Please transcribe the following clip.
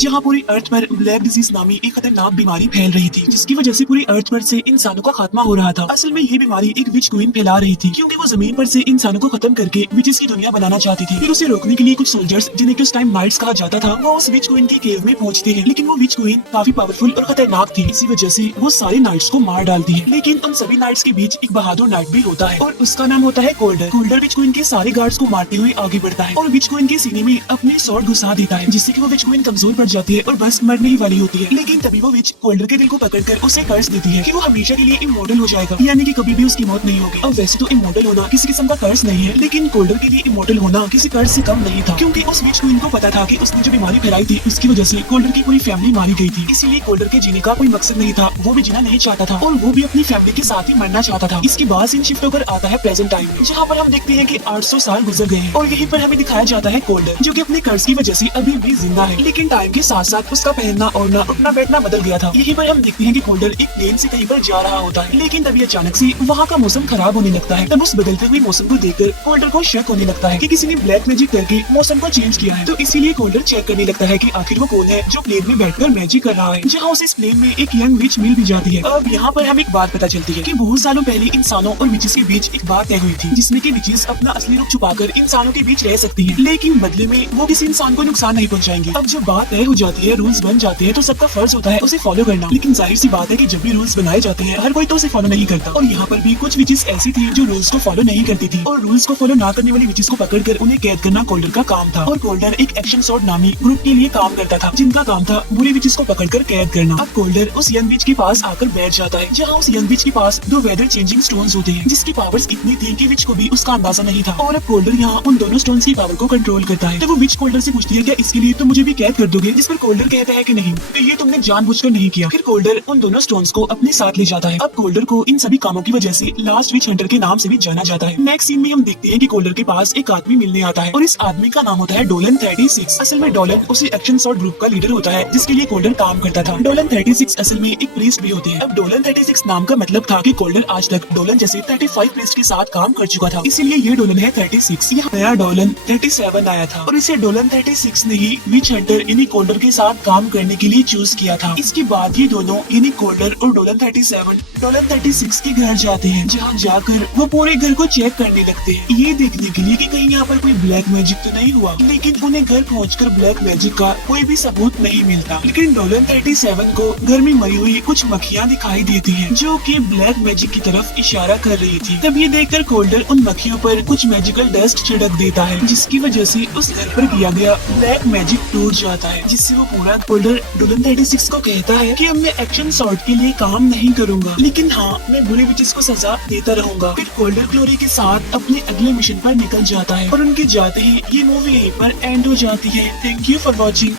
जहाँ पूरी अर्थ पर ब्लैक डिजीज नामी एक खतरनाक बीमारी फैल रही थी, जिसकी वजह से पूरी अर्थ पर से इंसानों का खात्मा हो रहा था। असल में ये बीमारी एक विच क्वीन फैला रही थी, क्योंकि वो जमीन पर से इंसानों को खत्म करके विचेस की दुनिया बनाना चाहती थी। फिर उसे रोकने के लिए कुछ सोल्जर्स, जिन्हें कि उस टाइम नाइट्स कहा जाता था, वो उस विच क्वीन की केव में पहुँचते हैं। लेकिन वो विच क्वीन काफी पावरफुल और खतरनाक थी, इसी वजह से वो सारे नाइट्स को मार डालती है। लेकिन उन सभी नाइट्स के बीच एक बहादुर नाइट भी होता है और उसका नाम होता है कोल्डर। कोल्डर विच क्वीन के सारे गार्ड्स को मारते हुए आगे बढ़ता है और विच क्वीन के सीने में अपनी स्वॉर्ड घुसा देता है, जिससे कि वो विच क्वीन कमजोर पड़ जाती है और बस मरने ही वाली होती है। लेकिन तभी वो विच कोल्डर के दिल को पकड़कर उसे कर्ज देती है कि वो हमेशा के लिए इमॉर्टल हो जाएगा, यानी कि कभी भी उसकी मौत नहीं होगी। अब वैसे तो इमॉर्टल होना किसी किस्म का कर्ज नहीं है, लेकिन कोल्डर के लिए इमॉर्टल होना किसी कर्ज से कम नहीं था, क्योंकि उस विच क्वीन को पता था कि उसने जो बीमारी फैलाई थी उसकी वजह से कोल्डर की पूरी फैमिली मारी गई थी। इसीलिए कोल्डर के जीने का कोई मकसद नहीं था, वो भी जीना नहीं चाहता था और वो भी अपनी फैमिली के साथ ही मरना चाहता था। इसके बाद सीन शिफ्ट होकर आता है प्रेजेंट टाइम में, जहाँ पर हम देखते हैं कि 800 साल गुजर गए हैं और यहीं पर हमें दिखाया जाता है कोल्डर, जो कि अपने कर्ज की वजह से अभी भी जिंदा है। लेकिन टाइम के साथ साथ उसका पहनना ओढ़ना उठना बैठना बदल गया था। यहीं पर हम देखते हैं कि कोल्डर एक प्लेन से कहीं पर जा रहा होता है, लेकिन तभी अचानक से वहाँ का मौसम खराब होने लगता है। तब उस बदलते हुए मौसम को देखकर कोल्डर को शक होने लगता है कि किसी ने ब्लैक मैजिक करके मौसम को चेंज किया है। तो इसीलिए कोल्डर चेक करने लगता है कि आखिर वो कौन है जो प्लेन में बैठकर मैजिक कर रहा है, जहाँ उसे इस प्लेन में एक यंग विच मिल भी जाती है। अब यहाँ पर हमें एक बात पता चलती है कि बहुत सालों पहले इंसानों और विचेस के बीच एक बात तय हुई थी, जिसमें कि विचेस अपना असली रूप छुपाकर इंसानों के बीच रह सकती हैं, लेकिन बदले में वो किसी इंसान को नुकसान नहीं पहुंचाएंगे। अब जब बात तय हो जाती है, रूल्स बन जाते हैं, तो सबका फर्ज होता है उसे फॉलो करना। लेकिन जाहिर सी बात है कि जब भी रूल्स बनाए जाते हैं हर कोई तो उसे फॉलो नहीं करता, और यहाँ पर भी कुछ विचेस ऐसी थी जो रूल्स को फॉलो नहीं करती थी, और रूल्स को फॉलो ना करने वाली विचेस को पकड़कर उन्हें कैद करना कोल्डर का काम था। और कोल्डर एक एक्शन स्वॉर्ड नामी ग्रुप के लिए काम करता था, जिनका काम था बुरी विचेस को पकड़कर कैद करना। अब कोल्डर उस यंग विच के पास आकर बैठ जाता है, जहाँ उस यंग विच के पास 2 वेदर चेंजिंग स्टोन्स होते हैं, जिसकी पावर्स इतनी थी कि विच को भी उसका अंदाजा नहीं था। और अब कोल्डर यहाँ उन दोनों स्टोन्स की पावर को कंट्रोल करता है। तो वो विच कोल्डर से पूछती है, क्या इसके लिए तुम मुझे भी कैद कर दोगे? जिस पर कोल्डर कहता है कि नहीं, तो ये तुमने जानबूझकर नहीं किया। फिर कोल्डर उन दोनों स्टोन्स को अपने साथ ले जाता है। अब कोल्डर को इन सभी कामों की वजह से लास्ट विच हंटर के नाम से भी जाना जाता है। नेक्स्ट सीन में हम देखते हैं कि कोल्डर के पास एक आदमी मिलने आता है और इस आदमी का नाम होता है डोलन 36। असल में डोलन उसी एक्शन स्वॉर्ड ग्रुप का लीडर होता है जिसके लिए कोल्डर काम करता था। डोलन 36 असल में एक प्रीस्ट भी होते हैं। अब डोलन 36 नाम का मतलब था कि कोल्डर आज तक डोलन जैसे 35 प्रीस्ट के साथ काम कर चुका था, इसीलिए ये डोलन है 36। यहाँ नया डोलन 37 आया था और इसे डोलन 36 ने ही विच हंटर यानी कोल्डर के साथ काम करने के लिए चूज किया था। इसके बाद ये दोनों यानी कोल्डर और डोलन 37 डोलन 36 के घर जाते हैं, जहाँ जाकर वो पूरे घर को चेक करने लगते हैं, ये देखने के लिए कि कहीं यहाँ पर कोई ब्लैक मैजिक तो नहीं हुआ। लेकिन उन्हें घर पहुंचकर ब्लैक मैजिक का कोई भी सबूत नहीं मिलता। लेकिन डोलन 37 को घर में मरी हुई कुछ मक्खियाँ दिखाई देती हैं, जो कि ब्लैक मैजिक की तरफ इशारा कर रही थी। तब ये देखकर कोल्डर उन मक्खियों पर कुछ मैजिकल डस्ट छिड़क देता है, जिसकी वजह से उस घर पर किया गया ब्लैक मैजिक टूट जाता है, जिससे वो पूरा कोल्डर डोलन 36 को कहता है कि अब मैं एक्शन स्वॉर्ड के लिए काम नहीं करूंगा, लेकिन हाँ मैं बुरे विचेस को सजा देता रहूंगा। फिर कोल्डर ग्लोरी के साथ अपने अगले मिशन पर निकल जाता है और उनके जाते ही ये मूवी यहीं पर एंड हो जाती है। Thank you for watching.